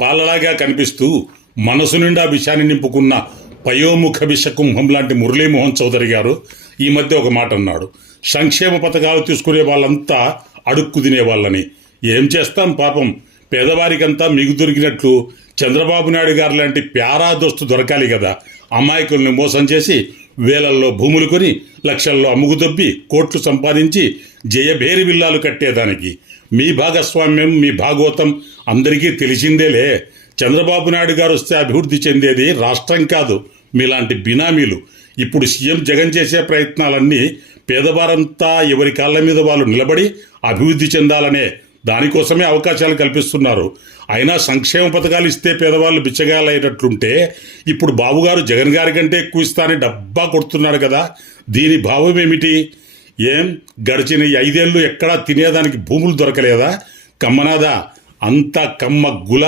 పాలలాగా కనిపిస్తూ మనసు నిండా విషాన్ని నింపుకున్న పయోముఖ విషకుంభం లాంటి మురళీమోహన్ చౌదరి గారు ఈ మధ్య ఒక మాట అన్నాడు. సంక్షేమ పథకాలు తీసుకునే వాళ్ళంతా అడుక్కు తినేవాళ్ళని. ఏం చేస్తాం పాపం, పేదవారికంతా మిగు దొరికినట్లు చంద్రబాబు నాయుడు గారు లాంటి ప్యారా దోస్తు దొరకాలి కదా. అమాయకుల్ని మోసం చేసి వేలల్లో భూములు కొని లక్షల్లో అమ్ముగుదొబ్బి కోట్లు సంపాదించి జయభేరి విల్లాలు కట్టేదానికి మీ భాగస్వామ్యం, మీ భాగవతం అందరికీ తెలిసిందేలే. చంద్రబాబు నాయుడు గారు వస్తే అభివృద్ధి చెందేది రాష్ట్రం కాదు, మీలాంటి బినామీలు. ఇప్పుడు సీఎం జగన్ చేసే ప్రయత్నాలన్నీ పేదవారంతా ఎవరి కాళ్ళ మీద వాళ్ళు నిలబడి అభివృద్ధి చెందాలనే దానికోసమే అవకాశాలు కల్పిస్తున్నారు. అయినా సంక్షేమ పథకాలు ఇస్తే పేదవాళ్ళు బిచ్చగాలైనట్లుంటే ఇప్పుడు బాబుగారు జగన్ గారి కంటే ఎక్కువ ఇస్తానని డబ్బా కొడుతున్నారు కదా. దీని భావం ఏమిటి? ఏం గడిచిన 5 ఏళ్ళు ఎక్కడా తినేదానికి భూములు దొరకలేదా? కమ్మనాదా అంతా కమ్మ గుల